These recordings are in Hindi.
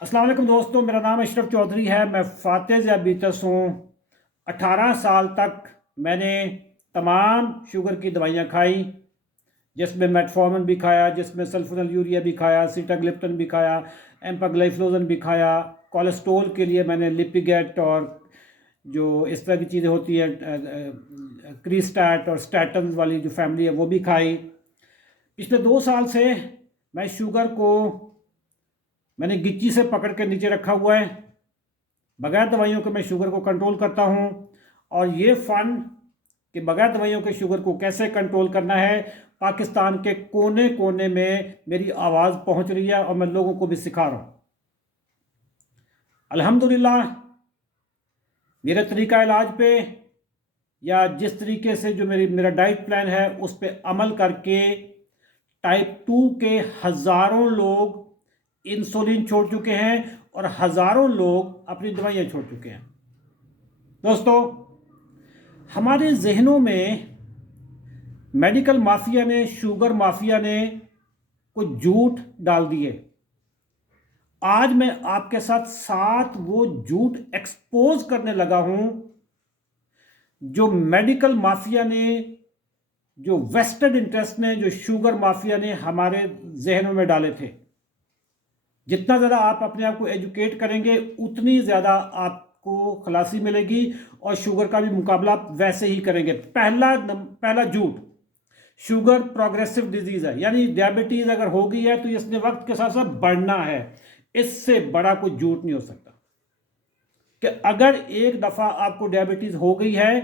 अस्सलाम वालेकुम दोस्तों, मेरा नाम अशरफ चौधरी है। मैं फ़ातेह ज़ियाबीतस हूँ। 18 साल तक मैंने तमाम शुगर की दवाइयाँ खाई, जिसमें मेटफॉर्मिन भी खाया, जिसमें सल्फोनिल भी खाया, सीटाग्लिप्टन भी खाया, एम्पाग्लाइफ्लोजन भी खाया। कोलेस्ट्रोल के लिए मैंने लिपिगेट और जो इस तरह की चीज़ें होती हैं क्रीस्टैट और स्टैटन वाली जो फैमिली है वो भी खाई। पिछले 2 साल से मैं शुगर को मैंने गिच्ची से पकड़ के नीचे रखा हुआ है। बगैर दवाइयों के मैं शुगर को कंट्रोल करता हूँ। और ये फ़न कि बगैर दवाइयों के शुगर को कैसे कंट्रोल करना है, पाकिस्तान के कोने कोने में मेरी आवाज़ पहुँच रही है और मैं लोगों को भी सिखा रहा हूँ। अल्हम्दुलिल्लाह, मेरे तरीका इलाज पे या जिस तरीके से जो मेरा डाइट प्लान है उस पर अमल करके टाइप 2 के हज़ारों लोग इंसुलिन छोड़ चुके हैं और हज़ारों लोग अपनी दवाइयाँ छोड़ चुके हैं। दोस्तों, हमारे जहनों में मेडिकल माफिया ने, शुगर माफिया ने कुछ झूठ डाल दिए। आज मैं आपके साथ 7 वो झूठ एक्सपोज करने लगा हूं जो मेडिकल माफिया ने, जो वेस्टेड इंटरेस्ट ने, जो शुगर माफिया ने हमारे जहनों में डाले थे। जितना ज़्यादा आप अपने आप को एजुकेट करेंगे उतनी ज़्यादा आपको खलासी मिलेगी और शुगर का भी मुकाबला आप वैसे ही करेंगे। पहला झूठ, शुगर प्रोग्रेसिव डिजीज है, यानी डायबिटीज अगर हो गई है तो इसने वक्त के साथ साथ बढ़ना है। इससे बड़ा कोई झूठ नहीं हो सकता कि अगर एक दफा आपको डायबिटीज हो गई है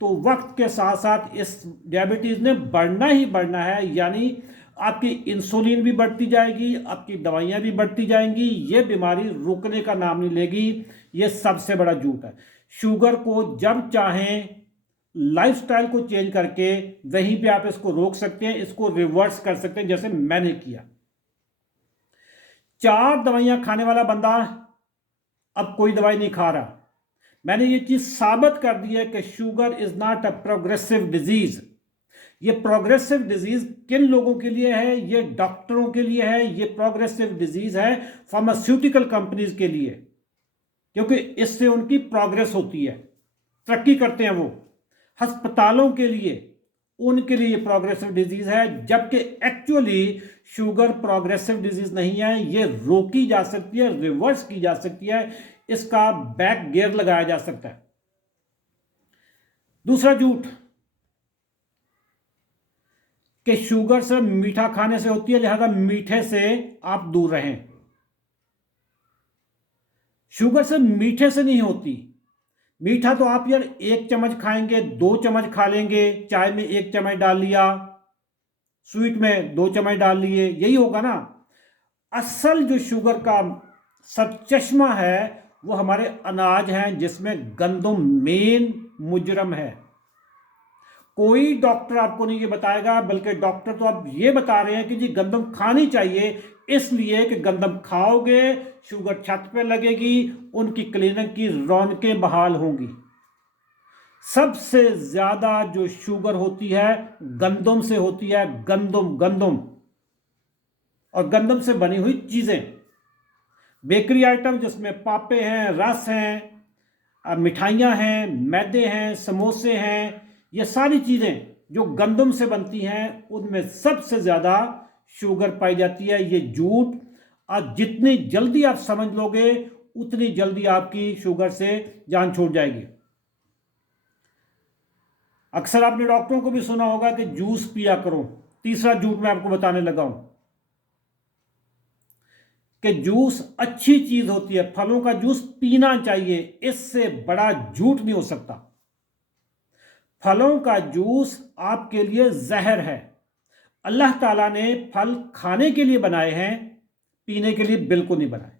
तो वक्त के साथ साथ इस डायबिटीज ने बढ़ना ही बढ़ना है। यानी आपकी इंसुलिन भी बढ़ती जाएगी, आपकी दवाइयां भी बढ़ती जाएंगी, ये बीमारी रुकने का नाम नहीं लेगी। ये सबसे बड़ा झूठ है। शुगर को जब चाहें लाइफस्टाइल को चेंज करके वहीं पे आप इसको रोक सकते हैं, इसको रिवर्स कर सकते हैं, जैसे मैंने किया। 4 दवाइयां खाने वाला बंदा अब कोई दवाई नहीं खा रहा। मैंने ये चीज साबित कर दी है कि sugar is not a progressive disease. ये प्रोग्रेसिव डिजीज किन लोगों के लिए है? ये डॉक्टरों के लिए है। ये प्रोग्रेसिव डिजीज है फार्मास्यूटिकल कंपनीज के लिए, क्योंकि इससे उनकी प्रोग्रेस होती है, तरक्की करते हैं वो। अस्पतालों के लिए, उनके लिए प्रोग्रेसिव डिजीज है, जबकि एक्चुअली शुगर प्रोग्रेसिव डिजीज नहीं है। ये रोकी जा सकती है, रिवर्स की जा सकती है, इसका बैक गियर लगाया जा सकता है। दूसरा झूठ कि शुगर से मीठा खाने से होती है, लिहाजा मीठे से आप दूर रहें। शुगर से मीठे से नहीं होती। मीठा तो आप यार 1 चम्मच खाएंगे, 2 चम्मच खा लेंगे, चाय में 1 चम्मच डाल लिया, स्वीट में 2 चम्मच डाल लिए, यही होगा ना। असल जो शुगर का सरचश्मा है वो हमारे अनाज हैं, जिसमें गंदम मेन मुजरम है। कोई डॉक्टर आपको नहीं ये बताएगा, बल्कि डॉक्टर तो अब ये बता रहे हैं कि जी गंदम खानी चाहिए, इसलिए कि गंदम खाओगे शुगर छत पे लगेगी, उनकी क्लिनिक की रौनकें बहाल होंगी। सबसे ज्यादा जो शुगर होती है गंदम से होती है, गंदम गंदम और गंदम से बनी हुई चीजें, बेकरी आइटम जिसमें पापे हैं, रस हैं, मिठाइयाँ हैं, मैदे हैं, समोसे हैं, ये सारी चीज़ें जो गंदम से बनती हैं उनमें सबसे ज़्यादा शुगर पाई जाती है। ये झूठ आज जितनी जल्दी आप समझ लोगे उतनी जल्दी आपकी शुगर से जान छूट जाएगी। अक्सर आपने डॉक्टरों को भी सुना होगा कि जूस पिया करो। तीसरा झूठ मैं आपको बताने लगा हूं कि जूस अच्छी चीज होती है, फलों का जूस पीना चाहिए, इससे बड़ा झूठ नहीं हो सकता। फलों का जूस आपके लिए जहर है। अल्लाह ताला ने फल खाने के लिए बनाए हैं, पीने के लिए बिल्कुल नहीं बनाए।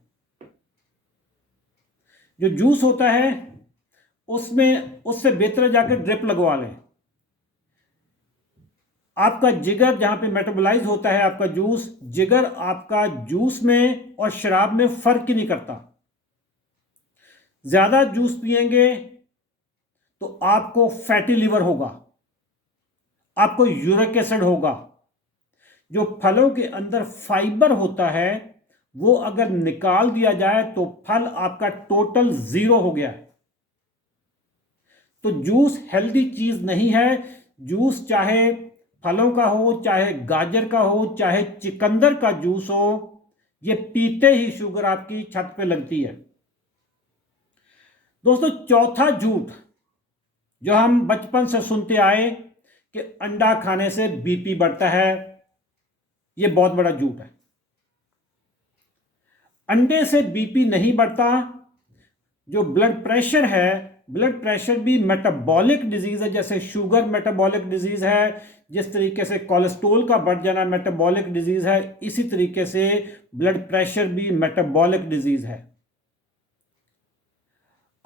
जो जूस होता है उसमें उससे बेहतर जाकर ड्रिप लगवा लें। आपका जिगर जहां पे मेटाबोलाइज होता है आपका जूस, जिगर आपका जूस में और शराब में फर्क ही नहीं करता। ज्यादा जूस पिएंगे तो आपको फैटी लिवर होगा, आपको यूरिक एसिड होगा। जो फलों के अंदर फाइबर होता है वो अगर निकाल दिया जाए तो फल आपका टोटल 0 हो गया है। तो जूस हेल्दी चीज नहीं है। जूस चाहे फलों का हो, चाहे गाजर का हो, चाहे चिकंदर का जूस हो, ये पीते ही शुगर आपकी छत पे लगती है। दोस्तों, चौथा झूठ जो हम बचपन से सुनते आए कि अंडा खाने से बीपी बढ़ता है, ये बहुत बड़ा झूठ है। अंडे से बीपी नहीं बढ़ता। जो ब्लड प्रेशर है, ब्लड प्रेशर भी मेटाबॉलिक डिजीज है। जैसे शुगर मेटाबॉलिक डिजीज है, जिस तरीके से कोलेस्ट्रॉल का बढ़ जाना मेटाबॉलिक डिजीज है, इसी तरीके से ब्लड प्रेशर भी मेटाबॉलिक डिजीज है।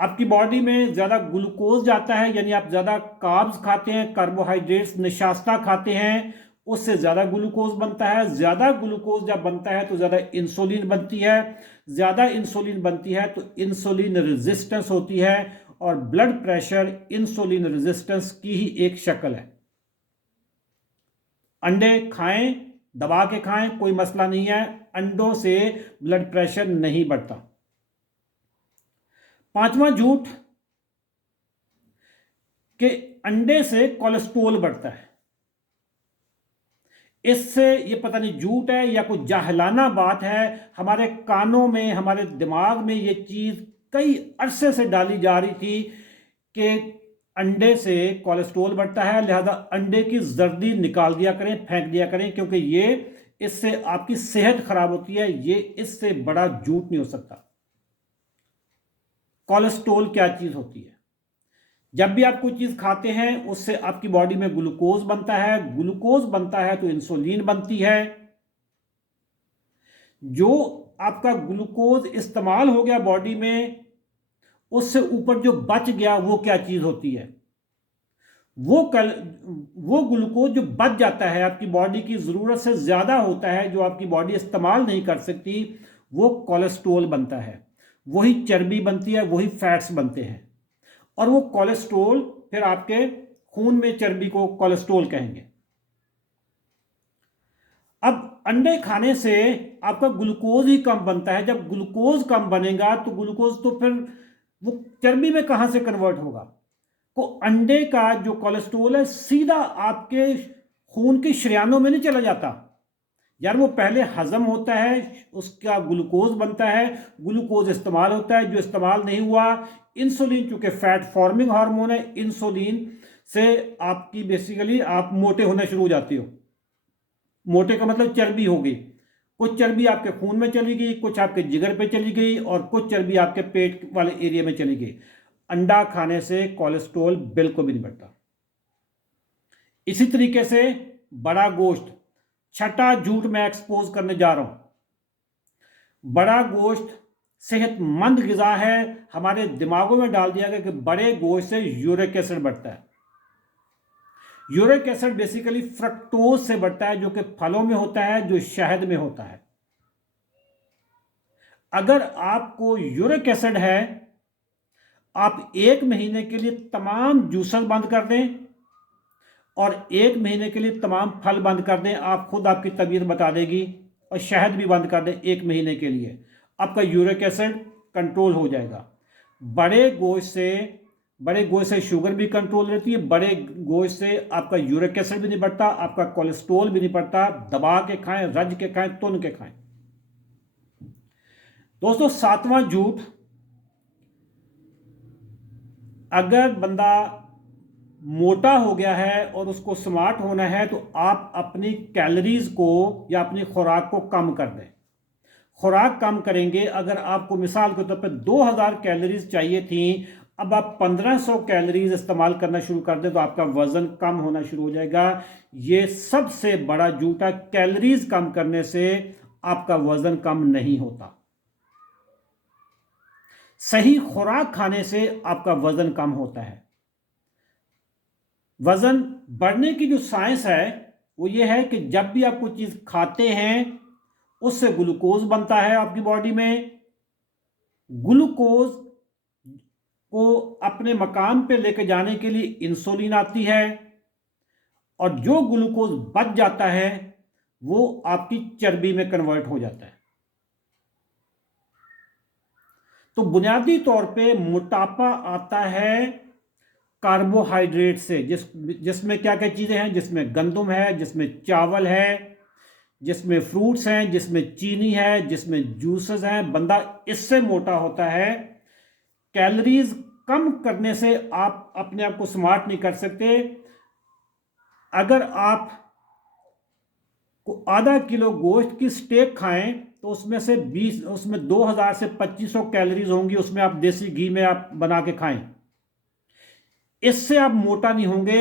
आपकी बॉडी में ज़्यादा ग्लूकोज जाता है, यानी आप ज़्यादा कार्ब्स खाते हैं, कार्बोहाइड्रेट्स निशास्ता खाते हैं, उससे ज़्यादा ग्लूकोज बनता है। ज़्यादा ग्लूकोज जब बनता है तो ज़्यादा इंसुलिन बनती है। ज़्यादा इंसुलिन बनती है तो इंसुलिन रेजिस्टेंस होती है, और ब्लड प्रेशर इंसुलिन रेजिस्टेंस की ही एक शक्ल है। अंडे खाएं, दबा के खाएं, कोई मसला नहीं है। अंडों से ब्लड प्रेशर नहीं बढ़ता। पांचवा झूठ कि अंडे से कोलेस्ट्रॉल बढ़ता है। इससे ये पता नहीं झूठ है या कुछ जाहलाना बात है। हमारे कानों में, हमारे दिमाग में ये चीज कई अरसे से डाली जा रही थी कि अंडे से कोलेस्ट्रॉल बढ़ता है, लिहाजा अंडे की जर्दी निकाल दिया करें, फेंक दिया करें, क्योंकि ये इससे आपकी सेहत खराब होती है। ये इससे बड़ा झूठ नहीं हो सकता। कोलेस्ट्रॉल क्या चीज होती है? जब भी आप कोई चीज खाते हैं उससे आपकी बॉडी में ग्लूकोज बनता है। ग्लूकोज बनता है तो इंसुलिन बनती है। जो आपका ग्लूकोज इस्तेमाल हो गया बॉडी में, उससे ऊपर जो बच गया वो क्या चीज होती है? वो ग्लूकोज जो बच जाता है, आपकी बॉडी की जरूरत से ज्यादा होता है, जो आपकी बॉडी इस्तेमाल नहीं कर सकती, वो कोलेस्ट्रॉल बनता है। वही चर्बी बनती है, वही फैट्स बनते हैं, और वो कोलेस्ट्रॉल फिर आपके खून में चर्बी को कोलेस्ट्रॉल कहेंगे। अब अंडे खाने से आपका ग्लूकोज ही कम बनता है। जब ग्लूकोज कम बनेगा तो ग्लूकोज तो फिर वो चर्बी में कहां से कन्वर्ट होगा? तो अंडे का जो कोलेस्ट्रॉल है सीधा आपके खून की शरीयानों में नहीं चला जाता यार। वो पहले हजम होता है, उसका ग्लूकोज बनता है, ग्लूकोज इस्तेमाल होता है। जो इस्तेमाल नहीं हुआ, इंसुलिन, चूंकि फैट फॉर्मिंग हार्मोन है, इंसुलिन से आपकी बेसिकली आप मोटे होना शुरू हो जाते हो। मोटे का मतलब चर्बी हो गई। कुछ चर्बी आपके खून में चली गई, कुछ आपके जिगर पे चली गई, और कुछ चर्बी आपके पेट वाले एरिया में चली गई। अंडा खाने से कोलेस्ट्रॉल बिल्कुल भी नहीं बढ़ता। इसी तरीके से बड़ा गोश्त, छठा झूठ मैं एक्सपोज करने जा रहा हूं। बड़ा गोश्त सेहतमंद ग़िज़ा है। हमारे दिमागों में डाल दिया गया कि बड़े गोश्त से यूरिक एसिड बढ़ता है। यूरिक एसिड बेसिकली फ्रक्टोज से बढ़ता है, जो कि फलों में होता है, जो शहद में होता है। अगर आपको यूरिक एसिड है, आप 1 महीने के लिए तमाम जूसर बंद कर दें और 1 महीने के लिए तमाम फल बंद कर दें, आप खुद आपकी तबीयत बता देगी। और शहद भी बंद कर दें 1 महीने के लिए, आपका यूरिक एसिड कंट्रोल हो जाएगा। बड़े गोश्त से शुगर भी कंट्रोल रहती है। बड़े गोश्त से आपका यूरिक एसिड भी नहीं बढ़ता, आपका कोलेस्ट्रॉल भी नहीं बढ़ता। दबा के खाएं, रज के खाएं, तुन के खाएं। दोस्तों, सातवां झूठ, अगर बंदा मोटा हो गया है और उसको स्मार्ट होना है तो आप अपनी कैलोरीज को या अपनी खुराक को कम कर दें। खुराक कम करेंगे, अगर आपको मिसाल के तौर पर 2000 कैलोरीज चाहिए थी, अब आप 1500 कैलोरीज इस्तेमाल करना शुरू कर दें तो आपका वजन कम होना शुरू हो जाएगा। ये सबसे बड़ा झूठ है। कैलोरीज कम करने से आपका वजन कम नहीं होता। सही खुराक खाने से आपका वजन कम होता है। वजन बढ़ने की जो साइंस है वो ये है कि जब भी आप कोई चीज खाते हैं उससे ग्लूकोज बनता है आपकी बॉडी में। ग्लूकोज को अपने मकाम पे लेके जाने के लिए इंसुलिन आती है, और जो ग्लूकोज बच जाता है वो आपकी चर्बी में कन्वर्ट हो जाता है। तो बुनियादी तौर पे मोटापा आता है कार्बोहाइड्रेट से, जिसमें क्या क्या चीज़ें हैं, जिसमें गंदम है, जिसमें चावल है, जिसमें फ्रूट्स हैं, जिसमें चीनी है, जिसमें जूसेस हैं। बंदा इससे मोटा होता है। कैलोरीज कम करने से आप अपने आप को स्मार्ट नहीं कर सकते। अगर आप आधा किलो गोश्त की स्टेक खाएं तो उसमें 2000 से 2500 कैलोरीज होंगी। उसमें आप देसी घी में आप बना के खाएं, इससे आप मोटा नहीं होंगे।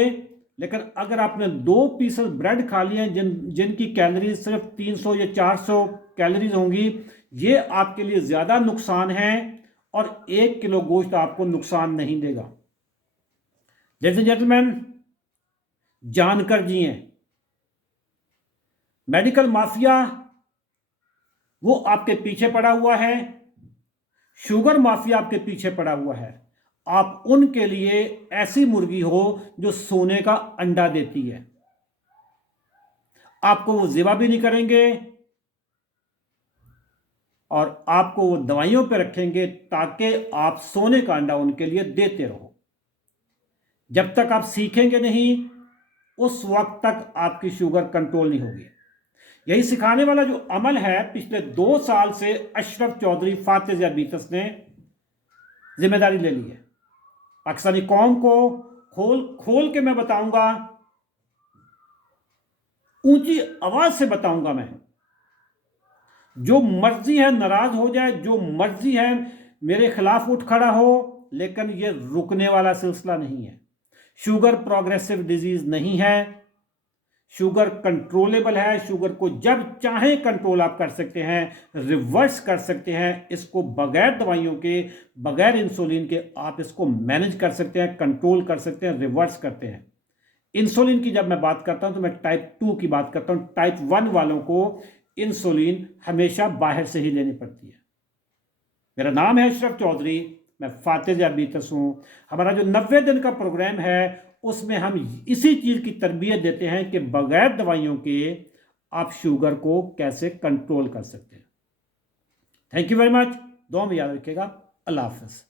लेकिन अगर आपने 2 पीसेस ब्रेड खा लिए जिनकी कैलोरीज सिर्फ 300 या 400 कैलोरीज होंगी, ये आपके लिए ज्यादा नुकसान है और 1 किलो गोश्त आपको नुकसान नहीं देगा। लेडीज एंड जेंटलमैन, जानकर जिए। मेडिकल माफिया वो आपके पीछे पड़ा हुआ है, शुगर माफिया आपके पीछे पड़ा हुआ है। आप उनके लिए ऐसी मुर्गी हो जो सोने का अंडा देती है। आपको वो ज़िबा भी नहीं करेंगे और आपको वो दवाइयों पे रखेंगे ताकि आप सोने का अंडा उनके लिए देते रहो। जब तक आप सीखेंगे नहीं, उस वक्त तक आपकी शुगर कंट्रोल नहीं होगी। यही सिखाने वाला जो अमल है, पिछले 2 साल से अशरफ चौधरी फातेह ज़ियाबीतस ने जिम्मेदारी ले ली है। पाकिस्तानी कौम को खोल खोल के मैं बताऊंगा, ऊंची आवाज से बताऊंगा। मैं जो मर्जी है नाराज हो जाए, जो मर्जी है मेरे खिलाफ उठ खड़ा हो, लेकिन ये रुकने वाला सिलसिला नहीं है। शुगर प्रोग्रेसिव डिजीज नहीं है, शुगर कंट्रोलेबल है। शुगर को जब चाहे कंट्रोल आप कर सकते हैं, रिवर्स कर सकते हैं। इसको बगैर दवाइयों के, बगैर इंसुलिन के आप इसको मैनेज कर सकते हैं, कंट्रोल कर सकते हैं, रिवर्स करते हैं। इंसुलिन की जब मैं बात करता हूं तो मैं टाइप 2 की बात करता हूं। टाइप 1 वालों को इंसुलिन हमेशा बाहर से ही लेनी पड़ती है। मेरा नाम है अशरफ चौधरी, मैं फातेह ज़ियाबीतस हूं। हमारा जो 90 दिन का प्रोग्राम है उसमें हम इसी चीज की तरबियत देते हैं कि बगैर दवाइयों के आप शुगर को कैसे कंट्रोल कर सकते हैं। Thank you very much. दुआ में याद रखिएगा। अल्लाह हाफिज।